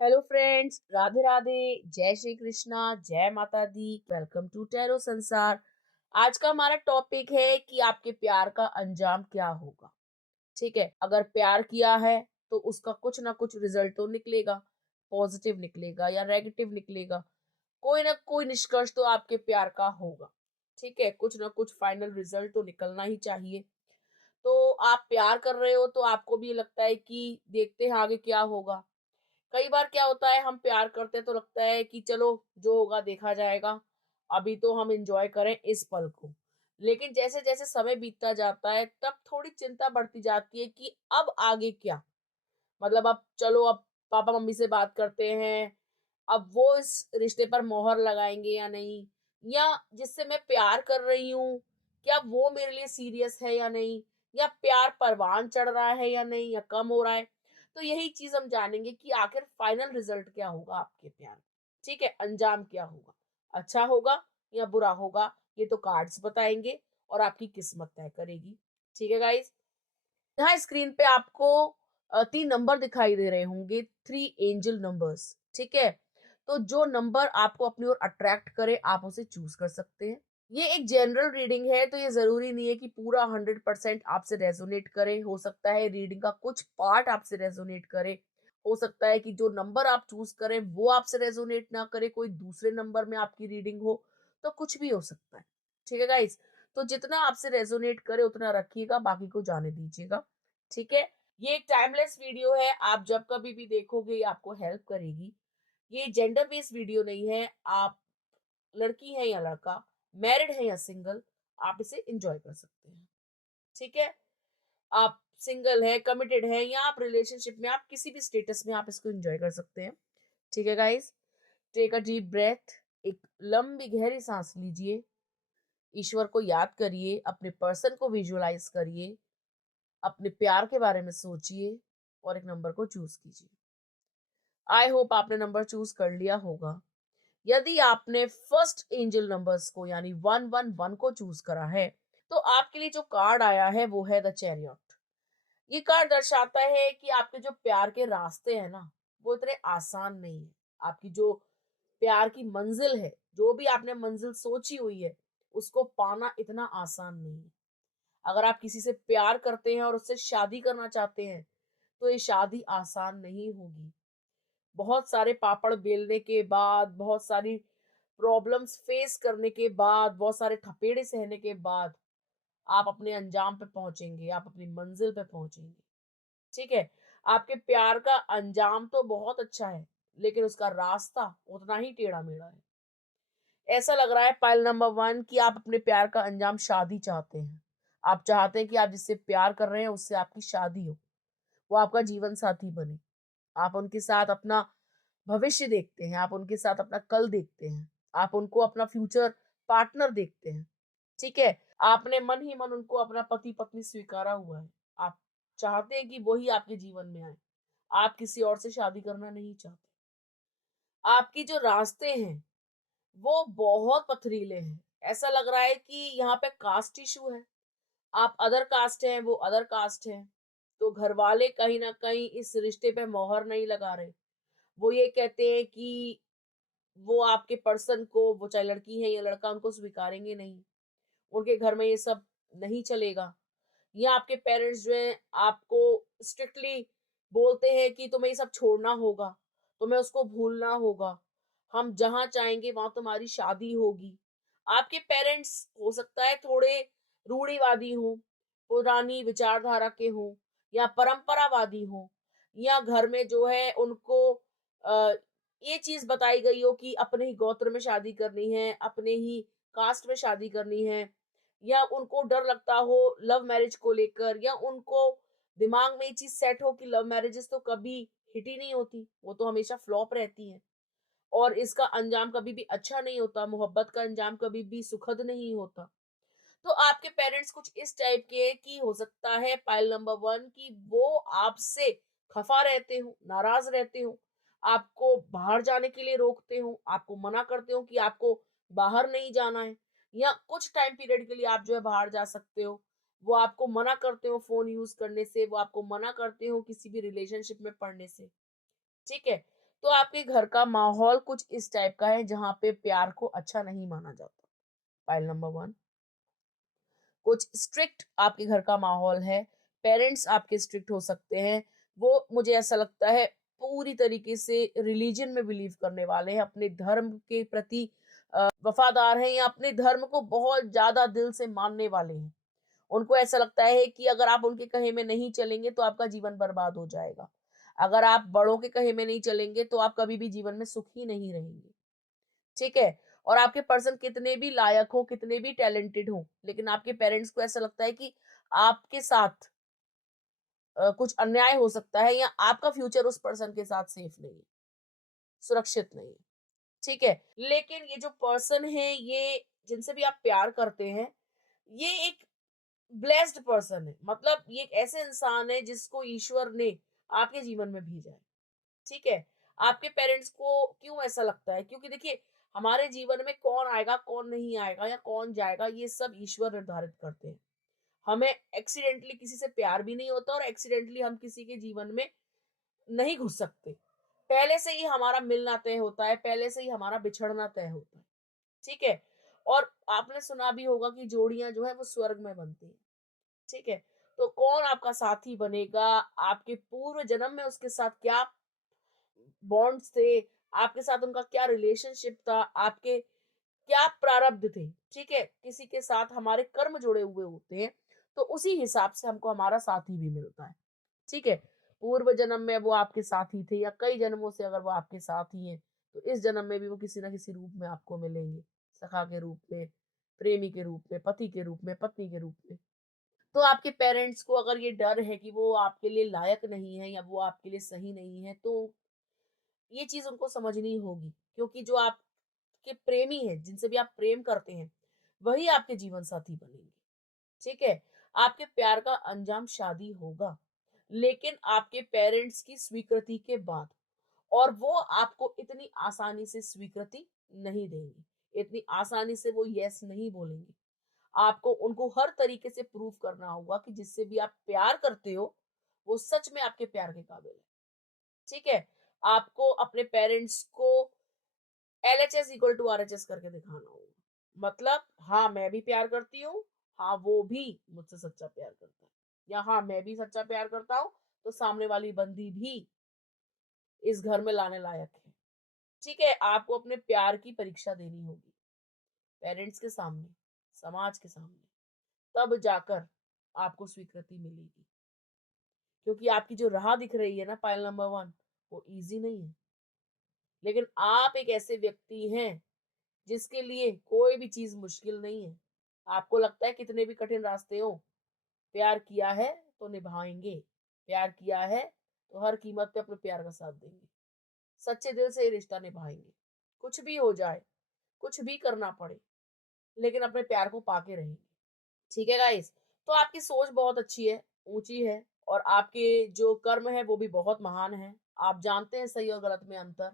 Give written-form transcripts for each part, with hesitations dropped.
Hello friends, Radhe Radhe. जय श्री कृष्णा, जय माता दी। वेलकम टू टैरो संसार। आज का हमारा टॉपिक है कि आपके प्यार का अंजाम क्या होगा। ठीक है, अगर प्यार किया है तो उसका कुछ ना कुछ रिजल्ट तो निकलेगा। पॉजिटिव निकलेगा या नेगेटिव निकलेगा, कोई ना कोई निष्कर्ष तो आपके प्यार का होगा। ठीक है, कुछ ना कुछ फाइनल रिजल्ट तो निकलना ही चाहिए। तो आप प्यार कर रहे हो तो आपको भी लगता है कि देखते हैं आगे क्या होगा। कई बार क्या होता है, हम प्यार करते हैं तो लगता है कि चलो जो होगा देखा जाएगा, अभी तो हम एंजॉय करें इस पल को। लेकिन जैसे जैसे समय बीतता जाता है तब थोड़ी चिंता बढ़ती जाती है कि अब आगे क्या। मतलब अब चलो, अब पापा मम्मी से बात करते हैं, अब वो इस रिश्ते पर मोहर लगाएंगे या नहीं, या जिससे मैं प्यार कर रही हूँ क्या वो मेरे लिए सीरियस है या नहीं, या प्यार परवान चढ़ रहा है या नहीं, या कम हो रहा है। तो यही चीज हम जानेंगे कि आखिर फाइनल रिजल्ट क्या होगा आपके प्यार का। ठीक है, अंजाम क्या होगा, अच्छा होगा या बुरा होगा, ये तो कार्ड्स बताएंगे और आपकी किस्मत तय करेगी। ठीक है गाइस, यहाँ स्क्रीन पे आपको 3 नंबर दिखाई दे रहे होंगे, 3 एंजल नंबर्स। ठीक है, तो जो नंबर आपको अपनी ओर अट्रैक्ट करे आप उसे चूज कर सकते हैं। ये एक जनरल रीडिंग है, तो ये जरूरी नहीं है कि पूरा 100% आपसे रेजोनेट करे। हो सकता है रीडिंग का कुछ पार्ट आपसे रेजोनेट करे। हो सकता है कि जो नंबर आप चूज करें वो आपसे रेजोनेट ना करे, कोई दूसरे नंबर में आपकी रीडिंग हो। तो कुछ भी हो सकता है। ठीक है गाइस, तो जितना आपसे रेजोनेट करे उतना रखिएगा, बाकी को जाने दीजिएगा। ठीक है, ये एक टाइमलेस वीडियो है, आप जब कभी भी देखोगे ये आपको हेल्प करेगी। ये जेंडर बेस्ड वीडियो नहीं है। आप लड़की है या लड़का, मैरिड है या सिंगल, आप इसे एंजॉय कर सकते हैं। ठीक है, आप सिंगल है, कमिटेड है, या आप रिलेशनशिप में, आप किसी भी स्टेटस में आप इसको एंजॉय कर सकते हैं। ठीक है guys, take a deep breath, एक लंबी गहरी सांस लीजिए, ईश्वर को याद करिए, अपने पर्सन को विजुअलाइज करिए, अपने प्यार के बारे में सोचिए और एक नंबर को चूज कीजिए। आई होप आपने नंबर चूज कर लिया होगा। यदि आपने फर्स्ट एंजल नंबर्स को यानी 111 को चूज करा है तो आपके लिए जो कार्ड आया है वो है द चैरियट। ये कार्ड दर्शाता है कि आपके जो प्यार के रास्ते हैं ना, वो इतने आसान नहीं है। आपकी जो प्यार की मंजिल है, जो भी आपने मंजिल सोची हुई है, उसको पाना इतना आसान नहीं है। अगर आप किसी से प्यार करते हैं और उससे शादी करना चाहते हैं तो ये शादी आसान नहीं होगी। बहुत सारे पापड़ बेलने के बाद, बहुत सारी प्रॉब्लम्स फेस करने के बाद, बहुत सारे थपेड़े सहने के बाद आप अपने अंजाम पे पहुंचेंगे, आप अपनी मंजिल पे पहुंचेंगे। ठीक है, आपके प्यार का अंजाम तो बहुत अच्छा है, लेकिन उसका रास्ता उतना ही टेढ़ा मेढ़ा है। ऐसा लग रहा है पाइल नंबर 1 कि आप अपने प्यार का अंजाम शादी चाहते हैं। आप चाहते हैं कि आप जिससे प्यार कर रहे हैं उससे आपकी शादी हो, वो आपका जीवन साथी बने। आप उनके साथ अपना भविष्य देखते हैं, आप उनके साथ अपना कल देखते हैं, आप उनको अपना फ्यूचर पार्टनर देखते हैं। ठीक है, आपने मन ही मन उनको अपना पति पत्नी स्वीकारा हुआ है। आप चाहते हैं कि वही आपके जीवन में आए, आप किसी और से शादी करना नहीं चाहते। आपकी जो रास्ते हैं वो बहुत पथरीले हैं। ऐसा लग रहा है कि यहाँ पे कास्ट इशू है। आप अदर कास्ट हैं, वो अदर कास्ट है, तो घर वाले कहीं ना कहीं इस रिश्ते पे मोहर नहीं लगा रहे। वो ये कहते हैं कि वो आपके पर्सन को, वो चाहे लड़की है या लड़का, उनको स्वीकारेंगे नहीं। उनके घर में ये सब नहीं चलेगा। या आपके पेरेंट्स जो हैं आपको स्ट्रिक्टली बोलते हैं कि तुम्हें ये सब छोड़ना होगा, तुम्हें उसको भूलना होगा, हम जहां चाहेंगे वहां तुम्हारी शादी होगी। आपके पेरेंट्स हो सकता है थोड़े रूढ़िवादी हों, पुरानी विचारधारा के हों, या परंपरावादी हों, या घर में जो है उनको आ, ये चीज बताई गई हो कि अपने ही गोत्र में शादी करनी है, अपने ही कास्ट में शादी करनी है, या उनको डर लगता हो लव मैरिज को लेकर, या उनको दिमाग में ये चीज सेट हो कि लव मैरिजेस तो कभी हिट ही नहीं होती, वो तो हमेशा फ्लॉप रहती हैं और इसका अंजाम कभी भी अच्छा नहीं होता, मोहब्बत का अंजाम कभी भी सुखद नहीं होता। तो आपके पेरेंट्स कुछ इस टाइप के कि हो सकता है पाइल नंबर 1 की वो आपसे खफा रहते हो, नाराज रहते हो, आपको बाहर जाने के लिए रोकते हो, आपको मना करते हो कि आपको बाहर नहीं जाना है, या कुछ टाइम पीरियड के लिए आप जो है बाहर जा सकते हो। वो आपको मना करते हो फोन यूज करने से, वो आपको मना करते हो किसी भी रिलेशनशिप में पढ़ने से। ठीक है, तो आपके घर का माहौल कुछ इस टाइप का है जहाँ पे प्यार को अच्छा नहीं माना जाता। फाइल नंबर 1, कुछ स्ट्रिक्ट आपके घर का माहौल है, पेरेंट्स आपके स्ट्रिक्ट हो सकते हैं, वो मुझे ऐसा लगता है पूरी तरीके से रिलीजन में बिलीव करने वाले हैं, अपने धर्म के प्रति वफादार हैं या अपने धर्म को बहुत ज़्यादा दिल से मानने वाले हैं। उनको ऐसा लगता है कि अगर आप उनके कहे में नहीं चलेंगे तो आपका जीवन बर्बाद हो जाएगा। अगर आप बड़ों के कहे में नहीं चलेंगे तो आप कभी भी जीवन में सुखी नहीं रहेंगे। ठीक है? और आपके पर्सन कितने भी लायक हो, कितने भी टैलेंटेड हो, लेकिन आपके पेरेंट्स को ऐसा लगता है कि आपके साथ कुछ अन्याय हो सकता है या आपका फ्यूचर उस पर्सन के साथ सेफ नहीं है, सुरक्षित नहीं है। ठीक है? लेकिन ये जो पर्सन है, ये जिनसे भी आप प्यार करते हैं, ये एक ब्लेस्ड पर्सन है। मतलब ये एक ऐसे इंसान है जिसको ईश्वर ने आपके जीवन में भेजा है। ठीक है? आपके पेरेंट्स को क्यों ऐसा लगता है? क्योंकि देखिए, हमारे जीवन में कौन आएगा, कौन नहीं आएगा या कौन जाएगा, ये सब ईश्वर निर्धारित करते हैं। हमें एक्सीडेंटली किसी से प्यार भी नहीं होता और एक्सीडेंटली हम किसी के जीवन में नहीं घुस सकते। पहले से ही हमारा मिलना तय होता है, पहले से ही हमारा बिछड़ना तय होता है। ठीक है? और आपने सुना भी होगा कि जोड़ियाँ जो है वो स्वर्ग में बनती हैं। ठीक है? तो कौन आपका साथी बनेगा, आपके पूर्व जन्म में उसके साथ क्या बॉन्ड्स थे, आपके साथ उनका क्या रिलेशनशिप था, आपके क्या प्रारब्ध थे, ठीक है? किसी के साथ हमारे कर्म जुड़े हुए होते हैं, तो उसी हिसाब से हमको हमारा साथी भी मिलता है, ठीक है? पूर्व जन्म में वो आपके साथी थे या कई जन्मों से अगर वो आपके साथी हैं, तो इस जन्म में भी वो किसी न किसी रूप में आपको मिलेंगे, सखा के रूप में, प्रेमी के रूप में, पति के रूप में, पत्नी के रूप में। तो आपके पेरेंट्स को अगर ये डर है कि वो आपके लिए लायक नहीं है या वो आपके लिए सही नहीं है, तो ये चीज़ उनको समझनी होगी, क्योंकि जो आपके प्रेमी हैं, जिनसे भी आप प्रेम करते हैं, वही आपके जीवन साथी बनेंगे, ठीक है? आपके प्यार का अंजाम शादी होगा, लेकिन आपके पेरेंट्स की स्वीकृति के बाद, और वो आपको इतनी आसानी से स्वीकृति नहीं देंगे, इतनी आसानी से वो येस नहीं बोलेंगे। आपको उनको हर तरीके से प्रूव करना होगा कि जिससे भी आप प्यार करते हो, वो सच में आपके प्यार के काबिल है, ठीक है? आपको अपने पेरेंट्स को एलएचएस इक्वल टू आरएचएस करके दिखाना होगा। मतलब हाँ, मैं भी प्यार करती हूँ, हाँ, वो भी मुझसे सच्चा प्यार करता है। या हाँ, मैं भी सच्चा प्यार करता हूँ, तो सामने वाली बंदी भी इस घर में लाने लायक है। ठीक है? आपको अपने प्यार की परीक्षा देनी होगी। पेरेंट्स के सामने, समाज के सामने, तब जाकर आपको स्वीकृति मिलेगी। क्योंकि आपकी जो राह दिख रही है ना पाइल नंबर 1, वो ईज़ी नहीं है। लेकिन आप एक ऐसे व्यक्ति हैं जिसके लिए कोई भी चीज़ मुश्किल नहीं है। आपको लगता है कितने भी कठिन रास्ते हों, प्यार किया है तो निभाएँगे, प्यार किया है तो हर कीमत पे अपने प्यार का साथ देंगे। सच्चे दिल से ये रिश्ता निभाएँगे। कुछ भी हो जाए, कुछ भी करना पड़े, लेकिन अपने प्यार को पाके रहेंगे। ठीक है गाइस? तो आपकी सोच बहुत अच्छी है, ऊँची है, और आपके जो कर्म है वो भी बहुत महान हैं। आप जानते हैं सही और गलत में अंतर।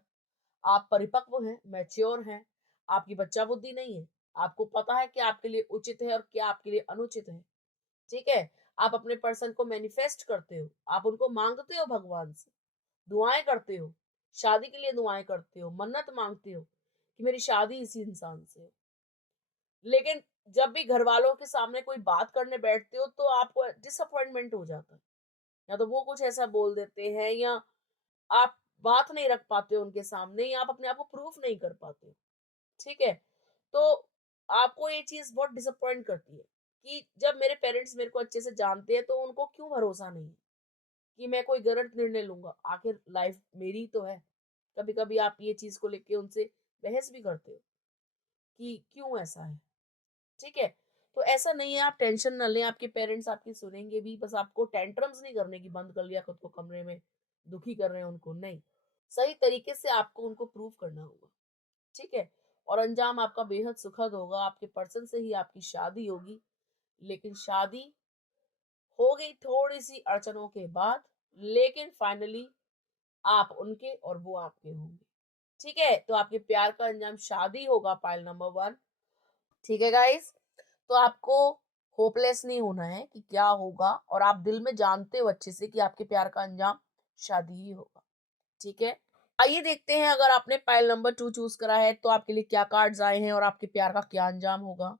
आप परिपक्व हैं, मैच्योर हैं, आपकी बच्चा बुद्धि नहीं है। आपको पता है क्या आपके लिए उचित है और क्या आपके लिए अनुचित है, ठीक है? आप अपने पर्सन को मैनिफेस्ट करते हो, आप उनको माँगते हो भगवान से, दुआएँ करते हो, शादी के लिए दुआएँ करते हो, मन्नत माँगते हो कि मेरी शादी इसी इंसान से हो। लेकिन जब भी घरवालों के सामने कोई बात करने बैठते हो तो आपको डिसअपॉइंटमेंट हो जाता है। या तो वो कुछ ऐसा बोल देते हैं या आप बात नहीं रख पाते हो उनके सामने या आप अपने आप को प्रूफ नहीं कर पाते हो। ठीक है? तो आपको ये चीज़ बहुत डिसअपॉइंट करती है कि जब मेरे पेरेंट्स मेरे को अच्छे से जानते हैं तो उनको क्यों भरोसा नहीं है कि मैं कोई गलत निर्णय लूँगा। आखिर लाइफ मेरी तो है। कभी-कभी आप ये चीज़ को लेके उनसे बहस भी करते हो कि क्यों ऐसा है? ठीक है? तो ऐसा नहीं है, आप टेंशन ना लें, आपके पेरेंट्स आपकी सुनेंगे भी, बस आपको टेंट्रम्स नहीं करने की, बंद कर लिया खुद को कमरे में, दुखी कर रहे हैं उनको, नहीं। सही तरीके से आपको उनको प्रूव करना होगा, ठीक है? और अंजाम आपका बेहद सुखद होगा, आपके पर्सन से ही आपकी शादी होगी, लेकिन शादी हो गई थोड़ी-सी अड़चनों के बाद, लेकिन फाइनली आप उनके और वो आपके होंगे, ठीक है? तो आपके प्यार का अंजाम शादी होगा पाइल नंबर 1, ठीक है गाइस? तो आपको होपलेस नहीं होना है कि क्या होगा, और आप दिल में जानते हो अच्छे से कि आपके प्यार का अंजाम शादी ही होगा, ठीक है? आइए देखते हैं, अगर आपने पाइल नंबर 2 चूज करा है तो आपके लिए क्या कार्ड्स आए हैं और आपके प्यार का क्या अंजाम होगा।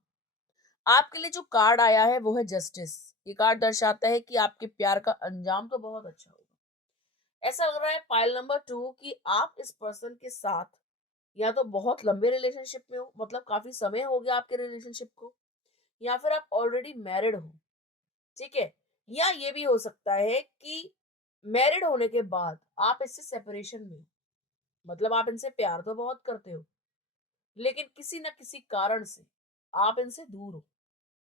आपके लिए जो कार्ड आया है वो है जस्टिस। ये कार्ड दर्शाता है कि आपके प्यार का अंजाम तो बहुत अच्छा होगा। ऐसा लग रहा है पाइल नंबर 2 कि आप इस पर्सन के साथ या तो बहुत लंबे रिलेशनशिप में हो, मतलब काफी समय हो गया आपके रिलेशनशिप को, या फिर आप ऑलरेडी मैरिड हो। ठीक है, या ये भी हो सकता है कि मैरिड होने के बाद आप इससे सेपरेशन में हो, मतलब आप इनसे प्यार तो बहुत करते हो लेकिन किसी न किसी कारण से आप इनसे दूर हो।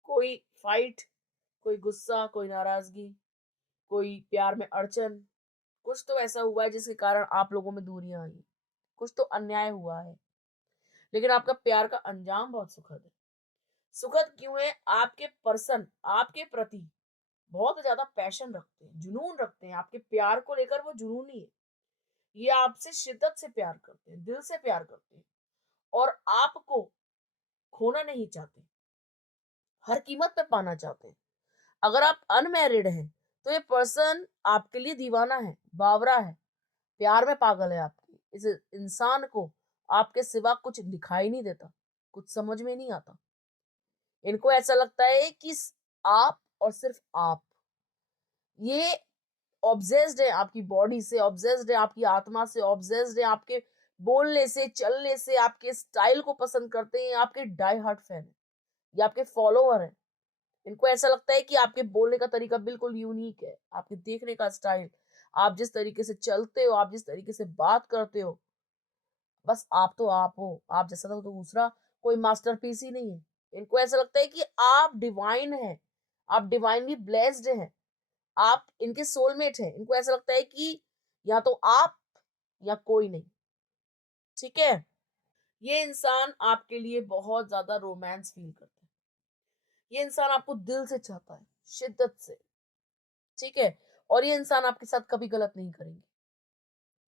कोई फाइट, कोई गुस्सा, कोई नाराजगी, कोई प्यार में अड़चन, कुछ तो ऐसा हुआ है जिसके कारण आप लोगों में दूरियां आई। कुछ तो अन्याय हुआ है, लेकिन आपका प्यार का अंजाम बहुत सुखद है। सुखद क्यों है? आपके पर्सन आपके प्रति बहुत ज्यादा पैशन रखते हैं, जुनून रखते हैं। आपके प्यार को लेकर वो जुनूनी है। ये आपसे शिद्दत से प्यार करते हैं, दिल से प्यार करते हैं और आपको खोना नहीं चाहते, हर कीमत पे पाना चाहते हैं। अगर आप अनमैरिड हैं तो ये पर्सन आपके लिए दीवाना है, बावरा है, प्यार में पागल है आपकी। इस इंसान को आपके सिवा कुछ दिखाई नहीं देता, कुछ समझ में नहीं आता। इनको ऐसा लगता है कि आप और सिर्फ आप, ये ऑब्सेस्ड है आपकी बॉडी से, ऑब्सेस्ड है आपकी आत्मा से, ऑब्सेस्ड है आपके बोलने से, चलने से, आपके स्टाइल को पसंद करते हैं। आपके डाई हार्ट फैन है, ये आपके फॉलोअर है। इनको ऐसा लगता है कि आपके बोलने का तरीका बिल्कुल यूनिक है, आपके देखने का स्टाइल, आप जिस तरीके से चलते हो, आप जिस तरीके से बात करते हो, बस आप तो आप हो। आप जैसा तो दूसरा कोई मास्टरपीस ही नहीं है। इनको ऐसा लगता है कि आप डिवाइन हैं, आप डिवाइनली ब्लेस्ड हैं, आप इनके सोलमेट हैं। इनको ऐसा लगता है कि या तो आप या कोई नहीं। ठीक है, ये इंसान आपके लिए बहुत ज्यादा रोमांस फील करता है। ये इंसान आपको दिल से चाहता है, शिद्दत से। ठीक है, और ये इंसान आपके साथ कभी गलत नहीं करेंगे।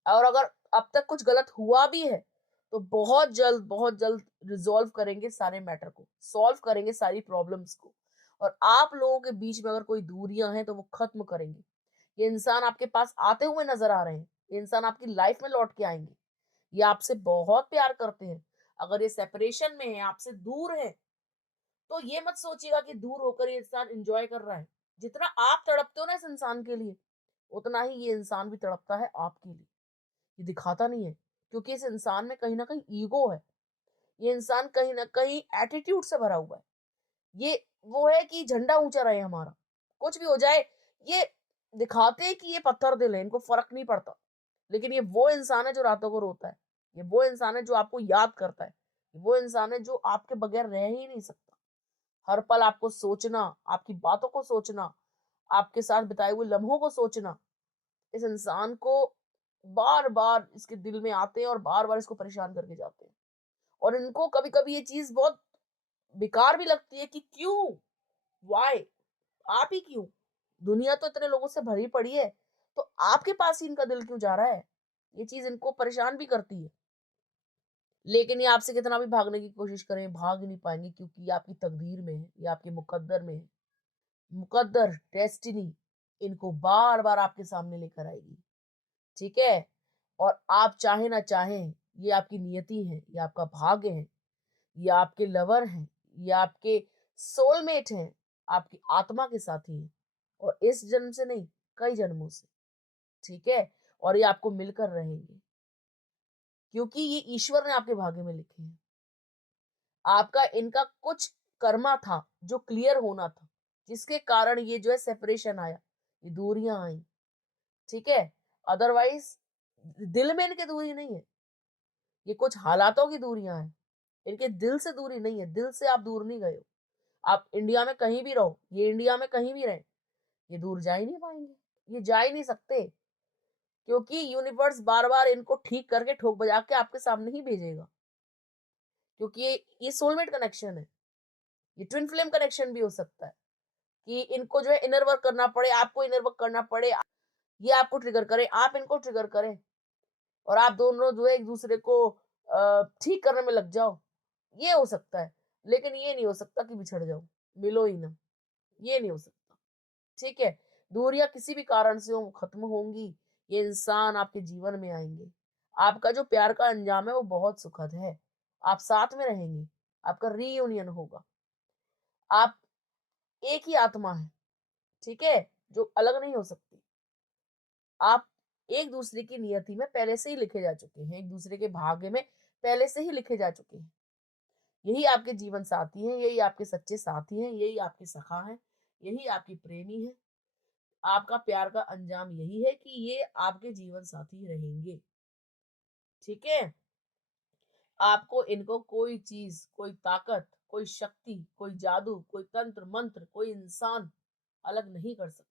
और अगर अब तक कुछ गलत हुआ भी है तो बहुत जल्द रिजॉल्व करेंगे सारे मैटर को, सॉल्व करेंगे सारी प्रॉब्लम्स को। और आप लोगों के बीच में अगर कोई दूरियां हैं तो वो खत्म करेंगे। ये इंसान आपके पास आते हुए नजर आ रहे हैं, ये इंसान आपकी लाइफ में लौट के आएंगे। ये आपसे बहुत प्यार करते हैं। अगर ये सेपरेशन में है, आपसे दूर है, तो ये मत सोचिएगा कि दूर होकर ये इंसान एंजॉय कर रहा है। जितना आप तड़पते हो ना इस इंसान के लिए, उतना ही ये इंसान भी तड़पता है आपके लिए। ये दिखाता नहीं है, क्योंकि इस इंसान में कहीं ना कहीं ईगो है। ये इंसान कहीं ना कहीं एटीट्यूड से भरा हुआ है। ये वो है कि झंडा ऊंचा रहे हमारा, कुछ भी हो जाए। ये दिखाते हैं कि ये पत्थर दिल है, इनको फर्क नहीं पड़ता। लेकिन ये वो इंसान है जो रातों को रोता है। ये वो इंसान है जो आपको याद करता है। ये वो इंसान है जो आपके बगैर रह ही नहीं सकता। हर पल आपको सोचना, आपकी बातों को सोचना, आपके साथ बिताए हुए लम्हों को सोचना, इस इंसान को बार बार इसके दिल में आते हैं और बार बार इसको परेशान करके जाते हैं। और इनको कभी कभी ये चीज बहुत बेकार भी लगती है कि क्यों, वाई, आप ही क्यों? दुनिया तो इतने लोगों से भरी पड़ी है, तो आपके पास ही इनका दिल क्यों जा रहा है? ये चीज इनको परेशान भी करती है। लेकिन ये आपसे कितना भी भागने की कोशिश करें, भाग नहीं पाएंगे, क्योंकि ये आपकी तकदीर में है, ये आपके मुकद्दर में है। मुकद्दर, डेस्टिनी इनको बार बार आपके सामने लेकर आएगी। ठीक है, और आप चाहे ना चाहें, ये आपकी नियति है, ये आपका भाग्य है, ये आपके लवर हैं, ये आपके सोलमेट हैं, आपकी आत्मा के साथी हैं। और इस जन्म से नहीं, कई जन्मों से। ठीक है, और ये आपको मिलकर रहेंगे, क्योंकि ये ईश्वर ने आपके भाग्य में लिखे हैं। आपका इनका कुछ कर्मा था जो क्लियर होना था, जिसके कारण ये जो है सेपरेशन आया, ये दूरियां आई। ठीक है, अदरवाइज दिल में इनके दूरी नहीं है, ये कुछ हालातों की दूरियां हैं। इनके दिल से दूरी नहीं है, दिल से आप दूर नहीं गए हो। आप इंडिया में कहीं भी रहो, ये इंडिया में कहीं भी रहे, ये दूर जा ही नहीं पाएंगे। ये जा ही नहीं सकते, क्योंकि यूनिवर्स बार बार इनको ठीक करके ठोक बजा के आपके सामने ही भेजेगा। क्योंकि ये सोलमेट कनेक्शन है, ये ट्विन फ्लेम कनेक्शन भी हो सकता है कि इनको जो है इनर वर्क करना पड़े, आपको इनर वर्क करना पड़े, ये आपको ट्रिगर करे, आप इनको ट्रिगर करें, और आप दोनों जो है एक दूसरे को ठीक करने में लग जाओ। ये हो सकता है, लेकिन ये नहीं हो सकता कि बिछड़ जाओ, मिलो ही ना। ये नहीं हो सकता। ठीक है, दूरियां किसी भी कारण से हो खत्म होंगी, ये इंसान आपके जीवन में आएंगे, आपका जो प्यार का अंजाम है वो बहुत सुखद है। आप साथ में रहेंगे, आपका रीयूनियन होगा। आप एक ही आत्मा है, ठीक है? जो अलग नहीं हो सकती। आप एक दूसरे की नियति में पहले से ही लिखे जा चुके हैं, एक दूसरे के भाग्य में पहले से ही लिखे जा चुके हैं। यही आपके जीवन साथी हैं, यही आपके सच्चे साथी हैं, यही आपके सखा हैं, यही आपकी प्रेमी है। आपका प्यार का अंजाम यही है कि ये आपके जीवन साथी रहेंगे, ठीक है? आपको इनको कोई चीज, कोई ताकत, कोई शक्ति, कोई जादू, कोई तंत्र मंत्र, कोई इंसान अलग नहीं कर सकता।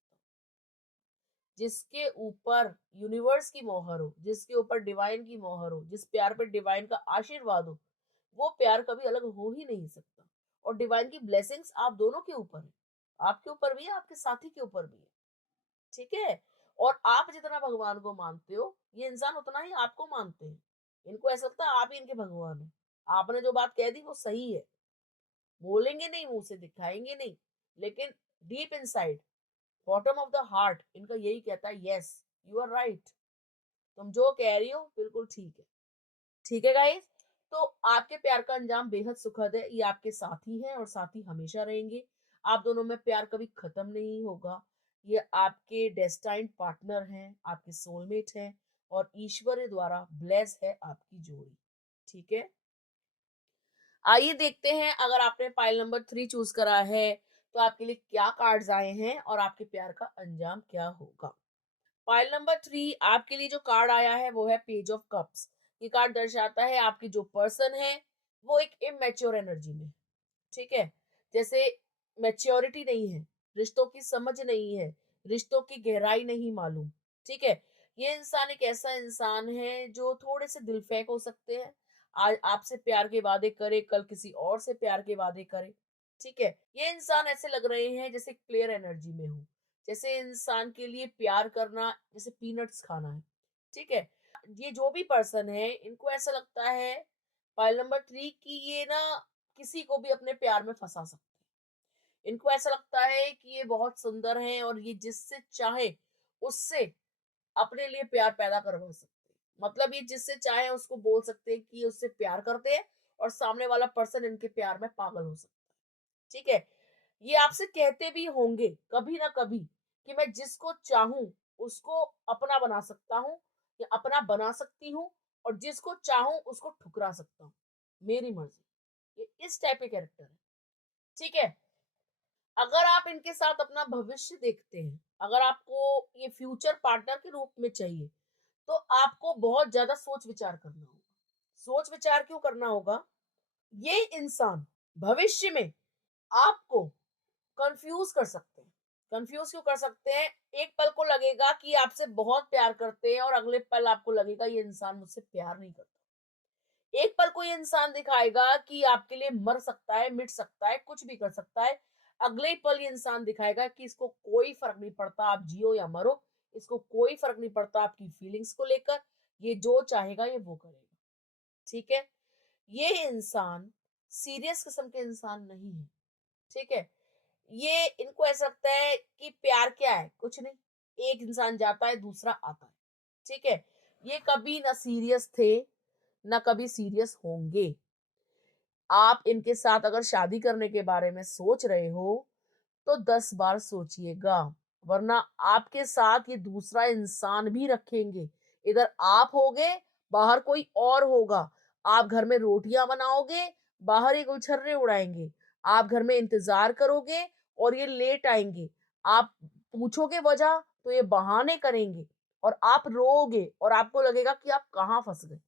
जिसके ऊपर यूनिवर्स की मोहर हो, जिसके ऊपर डिवाइन की मोहर हो, जिस प्यार पे डिवाइन का आशीर्वाद हो, वो प्यार कभी अलग हो ही नहीं सकता। और डिवाइन की ब्लेसिंग्स आप दोनों के ऊपर है, आपके ऊपर भी है, आपके साथी के ऊपर भी है, ठीक है? और आप जितना भगवान को मानते हो, ये इंसान उतना ही आपको मानते हैं। इनको ऐसा लगता है आप ही इनके भगवान है। आपने जो बात कह दी वो सही है, बोलेंगे नहीं, मुंह से दिखाएंगे नहीं, लेकिन deep inside, bottom of the heart, इनका यही कहता है यस, यू आर राइट, तुम जो कह रही हो बिल्कुल ठीक है। ठीक है गाइस, तो आपके प्यार का अंजाम बेहद सुखद है। ये आपके साथी हैं और साथी हमेशा रहेंगे। आप दोनों में प्यार कभी खत्म नहीं होगा। ये आपके डेस्टाइन्ड पार्टनर हैं, आपके सोलमेट हैं और ईश्वर द्वारा ब्लेस है आपकी जोड़ी, ठीक है? आइए देखते हैं, अगर आपने पाइल नंबर 3 चूज करा है तो आपके लिए क्या कार्ड्स आए हैं और आपके प्यार का अंजाम क्या होगा। पाइल नंबर 3 आपके लिए जो कार्ड आया है वो है पेज ऑफ कप्स। ये कार्ड दर्शाता है आपकी जो पर्सन है वो एक इमेच्योर एनर्जी में, ठीक है? जैसे मैच्योरिटी नहीं है, रिश्तों की समझ नहीं है, रिश्तों की गहराई नहीं मालूम, ठीक है? ये इंसान एक ऐसा इंसान है जो थोड़े से दिलफेक हो सकते हैं। आज आपसे प्यार के वादे करे, कल किसी और से प्यार के वादे करे, ठीक है? ये इंसान ऐसे लग रहे हैं जैसे क्लियर एनर्जी में हो, जैसे इंसान के लिए प्यार करना जैसे पीनट्स खाना है, ठीक है? ये जो भी पर्सन है, इनको ऐसा लगता है पाइल नंबर 3 की ये ना किसी को भी अपने प्यार में फंसा सकते हैं। इनको ऐसा लगता है कि ये बहुत सुंदर हैं और ये जिससे चाहे उससे अपने लिए प्यार पैदा करवा सकते हैं। मतलब ये जिससे चाहे उसको बोल सकते हैं कि उससे प्यार करते हैं और सामने वाला पर्सन इनके प्यार में पागल हो सकता है, ठीक है? ये आपसे कहते भी होंगे कभी ना कभी कि मैं जिसको चाहूं उसको अपना बना सकता हूँ या अपना बना सकती हूँ और जिसको चाहूं उसको ठुकरा सकता हूँ, मेरी मर्जी। ये इस टाइप के कैरेक्टर है, ठीक है? अगर आप इनके साथ अपना भविष्य देखते हैं, अगर आपको ये फ्यूचर पार्टनर के रूप में चाहिए, तो आपको बहुत ज्यादा सोच विचार करना होगा। सोच विचार क्यों करना होगा? ये इंसान भविष्य में आपको कंफ्यूज कर सकते हैं। कंफ्यूज क्यों कर सकते हैं? एक पल को लगेगा कि आपसे बहुत प्यार करते हैं और अगले पल आपको लगेगा ये इंसान मुझसे प्यार नहीं करता। एक पल को ये इंसान दिखाएगा कि आपके लिए मर सकता है, मिट सकता है, कुछ भी कर सकता है। अगले पल ये इंसान दिखाएगा कि इसको कोई फर्क नहीं पड़ता आप जियो या मरो, इसको कोई फर्क नहीं पड़ता आपकी फीलिंग्स को लेकर, ये जो चाहेगा ये वो करेगा, ठीक है? ये इंसान सीरियस किस्म के इंसान नहीं है, ठीक है? ये इनको ऐसा लगता है कि प्यार क्या है, कुछ नहीं, एक इंसान जाता है दूसरा आता है, ठीक है? ये कभी ना सीरियस थे ना कभी सीरियस होंगे। आप इनके साथ अगर शादी करने के बारे में सोच रहे हो तो 10 बार सोचिएगा, वरना आपके साथ ये दूसरा इंसान भी रखेंगे। इधर आप होगे, बाहर कोई और होगा। आप घर में रोटियां बनाओगे, बाहर ये गुलछर्रे उड़ाएंगे। आप घर में इंतजार करोगे और ये लेट आएंगे। आप पूछोगे वजह तो ये बहाने करेंगे और आप रोओगे और आपको लगेगा कि आप कहाँ फंस गए,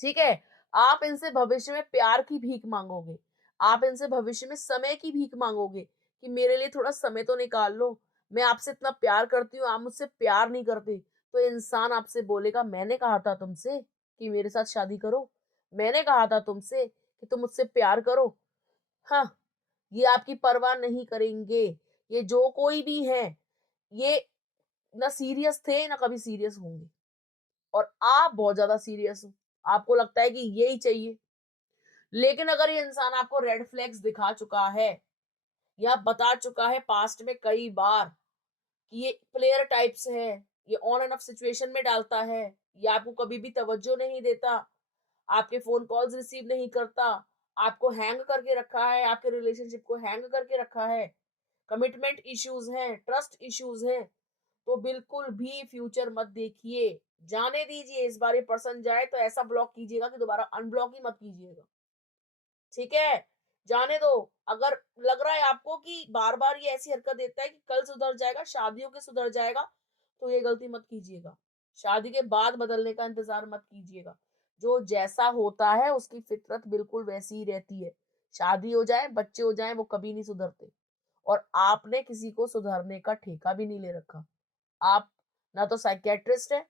ठीक है? आप इनसे भविष्य में प्यार की भीख मांगोगे। आप इनसे भविष्य में समय की भीख मांगोगे कि मेरे लिए थोड़ा समय तो निकाल लो। मैं आपसे इतना प्यार करती हूँ, आप मुझसे प्यार नहीं करते। तो इंसान आपसे बोलेगा मैंने कहा था तुमसे कि मेरे साथ शादी करो। मैंने कहा था तुमसे कि तुम मुझसे प्यार करो। हाँ, ये आपकी परवाह नहीं करेंगे। ये जो कोई भी है, ये ना सीरियस थे ना कभी सीरियस होंगे। और आप बहुत ज्यादा सीरियस हो, आपको लगता है कि यही चाहिए। लेकिन अगर ये इंसान आपको रेड फ्लैग्स दिखा चुका है या बता चुका है पास्ट में कई बार कि ये प्लेयर टाइप्स है, ये ऑन एंड ऑफ सिचुएशन में डालता है, ये आपको कभी भी तवज्जो नहीं देता, आपके फोन कॉल्स रिसीव नहीं करता, आपको हैंग करके रखा है, आपके रिलेशनशिप को हैंग करके रखा है, कमिटमेंट इश्यूज हैं, ट्रस्ट इश्यूज हैं, तो बिल्कुल भी फ्यूचर मत देखिए, जाने दीजिए। इस बार ये पर्सन जाए तो ऐसा ब्लॉक कीजिएगा कि दोबारा अनब्लॉक ही मत कीजिएगा, ठीक है? जाने दो। अगर लग रहा है आपको कि बार बार ये ऐसी हरकत देता है कि कल सुधर जाएगा, शादियों के सुधर जाएगा, तो ये गलती मत कीजिएगा। शादी के बाद बदलने का इंतजार मत कीजिएगा। जो जैसा होता है उसकी फितरत बिल्कुल वैसी ही रहती है। शादी हो जाए, बच्चे हो जाए, वो कभी नहीं सुधरते। और आपने किसी को सुधारने का ठेका भी नहीं ले रखा। आप ना तो साइकियाट्रिस्ट है,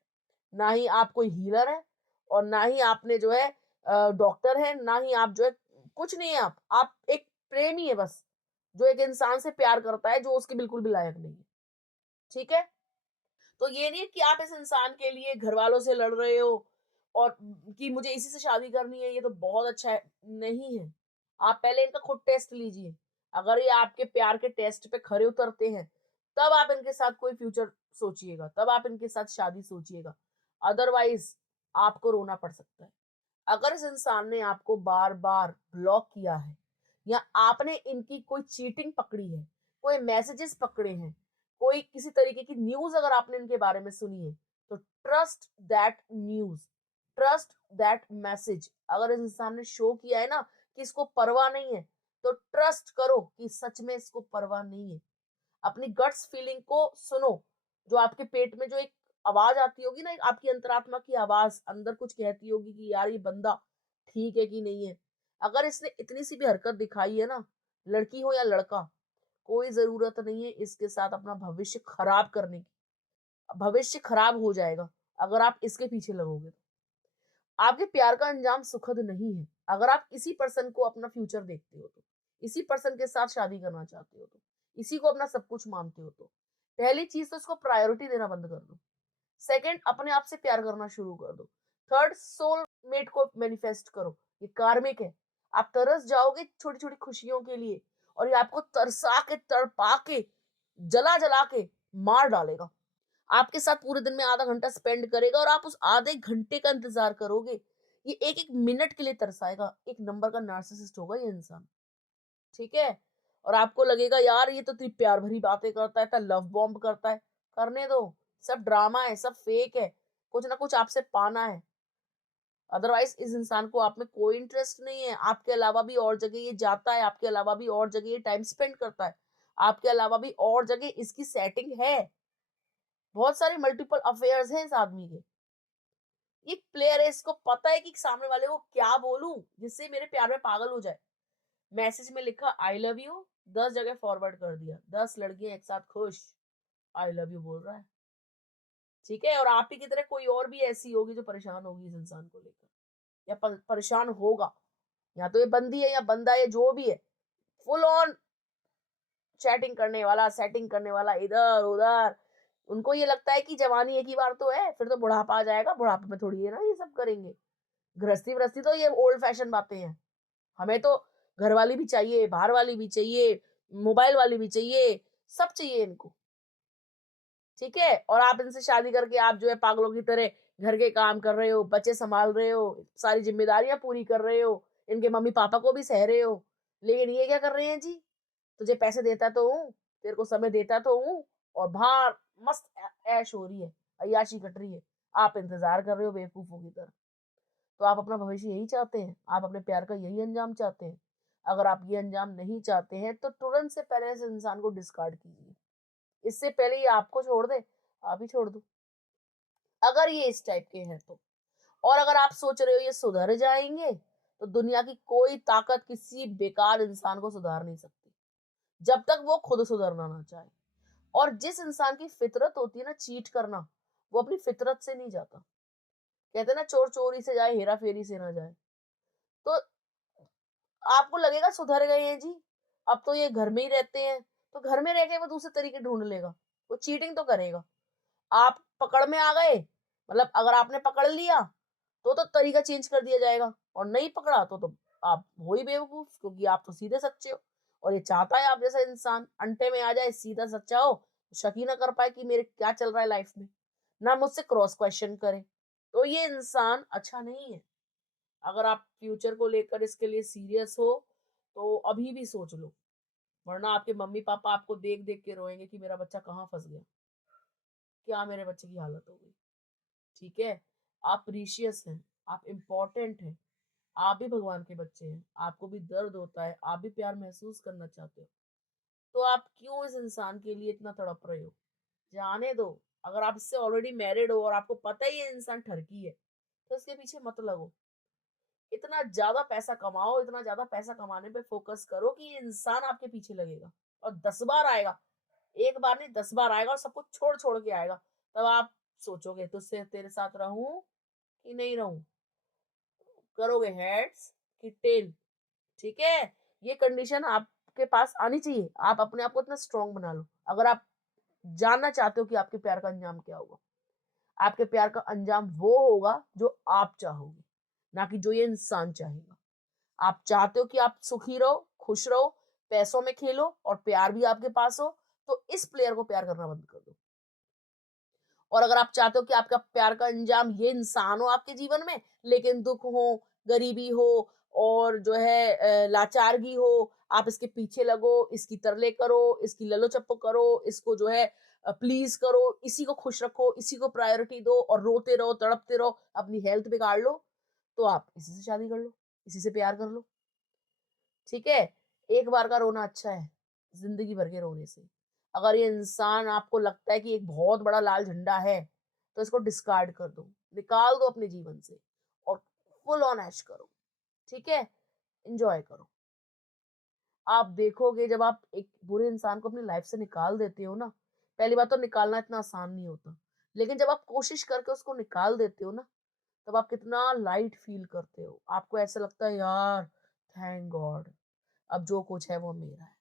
ना ही आप कोई हीलर है, और ना ही आपने जो है डॉक्टर है, ना ही आप जो है कुछ नहीं है। आप एक प्रेमी है बस, जो एक इंसान से प्यार करता है जो उसके बिल्कुल भी लायक नहीं है, ठीक है? तो ये नहीं है कि आप इस इंसान के लिए घर वालों से लड़ रहे हो और कि मुझे इसी से शादी करनी है, ये तो बहुत अच्छा है, नहीं है। आप पहले इनका खुद टेस्ट लीजिए। अगर ये आपके प्यार के टेस्ट पे खरे उतरते हैं, तब आप इनके साथ कोई फ्यूचर सोचिएगा, तब आप इनके साथ शादी सोचिएगा। अदरवाइज आपको रोना पड़ सकता है। अगर इस इंसान ने आपको बार बार ब्लॉक किया है, या आपने इनकी कोई चीटिंग पकड़ी है, कोई मैसेजेस पकड़े हैं, कोई किसी तरीके की न्यूज अगर आपने इनके बारे में सुनी है, तो trust that news, trust that message. अगर इस इंसान ने शो किया है ना कि इसको परवाह नहीं है, तो ट्रस्ट करो कि सच में इसको परवाह नहीं है। अपनी गट्स फीलिंग को सुनो। जो आपके पेट में जो एक आवाज आती होगी ना, एक आपकी अंतरात्मा की आवाज अंदर कुछ कहती होगी कि यार ये बंदा ठीक है कि नहीं है। अगर इसने इतनी सी भी हरकत दिखाई है ना, लड़की हो या लड़का, कोई जरूरत नहीं है इसके साथ अपना भविष्य खराब करने की। भविष्य खराब हो जाएगा अगर आप इसके पीछे लगोगे। तो आपके प्यार का अंजाम सुखद नहीं है। अगर आप इसी पर्सन को अपना फ्यूचर देखते हो, तो इसी पर्सन के साथ शादी करना चाहते हो, तो इसी को अपना सब कुछ मानते हो, तो पहली चीज तो इसको प्रायोरिटी देना बंद कर दो। सेकंड, अपने आप से प्यार करना शुरू कर दो। थर्ड, सोल मेट को मैनिफेस्ट करो। ये कार्मिक है। आप तरस जाओगे छोटी छोटी खुशियों के लिए, और ये आपको तरसा के, तड़पा के, जला जला के मार डालेगा। आपके साथ पूरे दिन में आधा घंटा स्पेंड करेगा, और आप उस आधे घंटे का इंतजार करोगे। ये एक एक मिनट के लिए तरसाएगा। एक नंबर का नार्सिसिस्ट होगा ये इंसान, ठीक है? और आपको लगेगा यार ये तो इतनी प्यार भरी बातें करता है, इतना लव बॉम्ब करता है। करने दो। सब ड्रामा है, सब फेक है। कुछ ना कुछ आपसे पाना है। अदरवाइज इस इंसान को आप में कोई इंटरेस्ट नहीं है। आपके अलावा भी और जगह ये जाता है, आपके अलावा भी और जगह ये टाइम स्पेंड करता है, आपके अलावा भी और जगह इसकी सेटिंग है। बहुत सारे मल्टीपल अफेयर्स हैं इस आदमी के। ये प्लेयर है, इसको पता है कि सामने वाले को क्या बोलूं जिससे मेरे प्यार में पागल हो जाए। मैसेज में लिखा आई लव यू, 10 जगह फॉरवर्ड कर दिया, 10 लड़कियां एक साथ खुश, आई लव यू बोल रहा है, ठीक है? और आप ही की तरह कोई और भी ऐसी होगी जो परेशान होगी इस इंसान को लेकर, या परेशान होगा। या तो ये बंदी है या बंदा है, जो भी है, फुल ऑन चैटिंग करने वाला, सेटिंग करने वाला, इधर उधर। उनको ये लगता है कि जवानी एक ही बार तो है, फिर तो बुढ़ापा आ जाएगा, बुढ़ापे में थोड़ी है ना ये सब करेंगे। गृहस्थी वृहस्थी तो ये ओल्ड फैशन बातें हैं। हमें तो घर वाली भी चाहिए, बाहर वाली भी चाहिए, मोबाइल वाली भी चाहिए, सब चाहिए इनको, ठीक है? और आप इनसे शादी करके आप जो है पागलों की तरह घर के काम कर रहे हो, बच्चे संभाल रहे हो, सारी जिम्मेदारियां पूरी कर रहे हो, इनके मम्मी पापा को भी सह रहे हो। लेकिन ये क्या कर रहे हैं जी? तुझे पैसे देता तो हूँ, तेरे को समय देता तो हूँ, और बाहर मस्त ऐश हो रही है, अय्याशी कट रही है। आप इंतजार कर रहे हो बेवकूफों की तरह। तो आप अपना भविष्य यही चाहते हैं? आप अपने प्यार का यही अंजाम चाहते हैं? अगर आप ये अंजाम नहीं चाहते हैं, तो तुरंत से पहले इस इंसान को डिस्कार्ड कीजिए। इससे पहले ये आपको छोड़ दे, आप ही छोड़ दो, अगर ये इस टाइप के हैं तो। और अगर आप सोच रहे हो ये सुधर जाएंगे, तो दुनिया की कोई ताकत किसी बेकार इंसान को सुधार नहीं सकती, जब तक वो खुद सुधरना ना चाहे। और जिस इंसान की फितरत होती है ना चीट करना, वो अपनी फितरत से नहीं जाता। कहते हैं ना, चोर चोरी से जाए, हेरा फेरी से ना जाए। तो आपको लगेगा सुधर गए हैं जी, अब तो ये घर में ही रहते हैं, तो घर में रह के वो दूसरे तरीके ढूंढ लेगा, वो चीटिंग तो करेगा। आप पकड़ में आ गए, मतलब अगर आपने पकड़ लिया तो तरीका चेंज कर दिया जाएगा, और नहीं पकड़ा तो आप हो ही बेवकूफ, क्योंकि आप तो सीधे सच्चे हो। और ये चाहता है आप जैसा इंसान अंटे में आ जाए, सीधा सच्चा हो, शक ही ना कर पाए कि मेरे क्या चल रहा है लाइफ में, ना मुझसे क्रॉस क्वेश्चन करे। तो ये इंसान अच्छा नहीं है। अगर आप फ्यूचर को लेकर इसके लिए सीरियस हो तो अभी भी सोच लो, वरना आपके मम्मी पापा आपको देख देख के रोएंगे कि मेरा बच्चा कहाँ फंस गया, क्या मेरे बच्चे की हालत हो गई। ठीक है, आप प्रीशियस हैं, आप इम्पोर्टेंट हैं, आप भी भगवान के बच्चे हैं, आपको भी दर्द होता है, आप भी प्यार महसूस करना चाहते हो, तो आप क्यों इस इंसान के लिए इतना तड़प रहे हो? जाने दो। अगर आप इससे ऑलरेडी मैरिड हो और आपको पता ही ये इंसान ठरकी है, तो इसके पीछे मत लगो। इतना ज्यादा पैसा कमाओ, इतना ज्यादा पैसा कमाने पे फोकस करो कि ये इंसान आपके पीछे लगेगा और 10 बार आएगा। एक बार नहीं, 10 बार आएगा और सब कुछ छोड़ छोड़ के आएगा। तब आप सोचोगे तुझसे तेरे साथ रहूं कि नहीं रहूं, करोगे हेड्स कि टेल। ठीक है, ये कंडीशन आपके पास आनी चाहिए। आप अपने आप को इतना स्ट्रांग बना लो। अगर आप जानना चाहते हो कि आपके प्यार का अंजाम क्या होगा, आपके प्यार का अंजाम वो होगा जो आप चाहोगे, ना कि जो ये इंसान चाहेगा। आप चाहते हो कि आप सुखी रहो, खुश रहो, पैसों में खेलो और प्यार भी आपके पास हो, तो इस प्लेयर को प्यार करना बंद कर दो। और अगर आप चाहते हो कि आपका प्यार का अंजाम ये इंसान हो आपके जीवन में, लेकिन दुख हो, गरीबी हो और जो है लाचारगी हो, आप इसके पीछे लगो, इसकी तरले करो, इसकी ललो चप्पो करो, इसको जो है प्लीज करो, इसी को खुश रखो, इसी को प्रायोरिटी दो और रोते रहो, तड़पते रहो, अपनी हेल्थ बिगाड़ लो, तो आप इसी से शादी कर लो, इसी से प्यार कर लो। ठीक है, एक बार का रोना अच्छा है जिंदगी भर के रोने से। अगर ये इंसान आपको लगता है कि एक बहुत बड़ा लाल झंडा है, तो इसको डिस्कार्ड कर दो, निकाल दो अपने जीवन से और फुल ऑन ऐश करो। ठीक है, एंजॉय करो। आप देखोगे जब आप एक बुरे इंसान को अपनी लाइफ से निकाल देते हो ना, पहली बात तो निकालना इतना आसान नहीं होता, लेकिन जब आप कोशिश करके उसको निकाल देते हो ना, तब आप कितना लाइट फील करते हो। आपको ऐसा लगता है यार, थैंक गॉड, अब जो कुछ है वो मेरा है।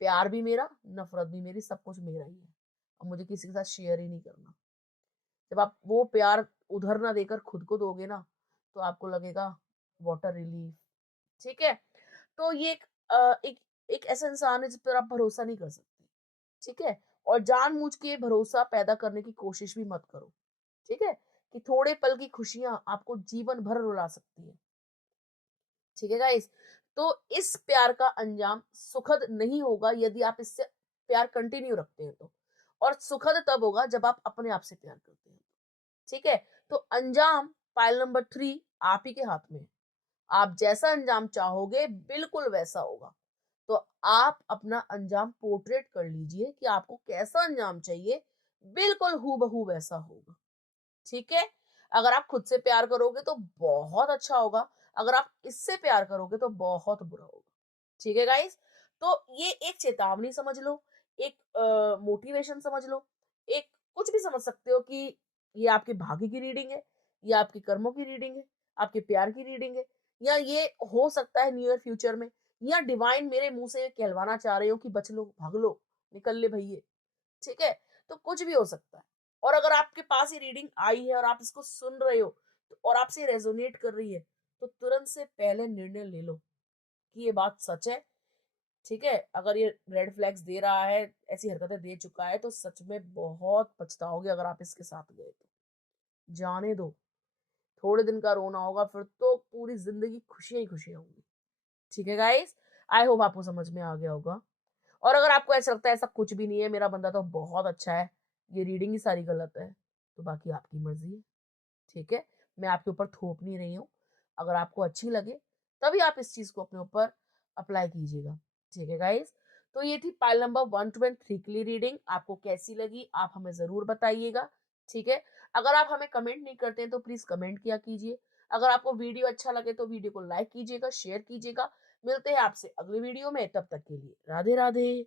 प्यार भी मेरा, नफरत भी मेरी, सब कुछ मेरा ही है। अब मुझे किसी के साथ शेयर ही नहीं करना। जब आप वो प्यार उधर ना देकर खुद को दोगे ना, तो आपको लगेगा वाटर रिलीफ। ठीक है, तो ये एक ऐसा इंसान है जिस पर आप भरोसा नहीं कर सकते। ठीक है, और जानबूझ के भरोसा पैदा करने की कोशिश भी मत करो। ठीक है, कि थोड़े पल की खुशियां आपको जीवन भर रुला सकती है। ठीक है गाइस, तो इस प्यार का अंजाम सुखद नहीं होगा यदि आप इससे प्यार कंटिन्यू रखते हैं तो, और सुखद तब होगा जब आप अपने आप से प्यार करते हैं। ठीक है, तो अंजाम पाइल नंबर 3 आप ही के हाथ में है। आप जैसा अंजाम चाहोगे बिल्कुल वैसा होगा। तो आप अपना अंजाम पोर्ट्रेट कर लीजिए कि आपको कैसा अंजाम चाहिए, बिल्कुल हूबहू वैसा होगा। ठीक है, अगर आप खुद से प्यार करोगे तो बहुत अच्छा होगा, अगर आप इससे प्यार करोगे तो बहुत बुरा होगा। ठीक है गाइस, तो ये एक चेतावनी समझ लो, एक मोटिवेशन समझ लो, एक कुछ भी समझ सकते हो कि ये आपके भाग्य की रीडिंग है, ये आपके कर्मों की रीडिंग है, आपके प्यार की रीडिंग है, या ये हो सकता है नियर फ्यूचर में, या डिवाइन मेरे मुंह से कहलवाना चाह रहे हो कि बच लो, भाग लो, निकल ले भैये। ठीक है, तो कुछ भी हो सकता है। और अगर आपके पास ये रीडिंग आई है और आप इसको सुन रहे हो और आपसे रेजोनेट कर रही है, तो तुरंत से पहले निर्णय ले लो कि ये बात सच है। ठीक है, अगर ये रेड फ्लैग्स दे रहा है, ऐसी हरकतें दे चुका है, तो सच में बहुत पछताओगे अगर आप इसके साथ गए तो। जाने दो, थोड़े दिन का रोना होगा, फिर तो पूरी जिंदगी खुशियां ही खुशियां होंगी। ठीक है गाइस, आई होप आपको समझ में आ गया होगा। और अगर आपको ऐसा लगता है ऐसा कुछ भी नहीं है, मेरा बंदा तो बहुत अच्छा है, ये रीडिंग ही सारी गलत है, तो बाकी आपकी मर्जी है। ठीक है, मैं आपके ऊपर थोप नहीं रही हूँ। अगर आपको अच्छी लगे तभी आप इस चीज को अपने ऊपर अप्लाई कीजिएगा। ठीक है गाइस, तो ये थी पाइल नंबर 123 के लिए रीडिंग। आपको कैसी लगी आप हमें जरूर बताइएगा। ठीक है, अगर आप हमें कमेंट नहीं करते हैं तो प्लीज कमेंट किया कीजिए। अगर आपको वीडियो अच्छा लगे तो वीडियो को लाइक कीजिएगा, शेयर कीजिएगा। मिलते हैं आपसे अगली वीडियो में, तब तक के लिए राधे राधे।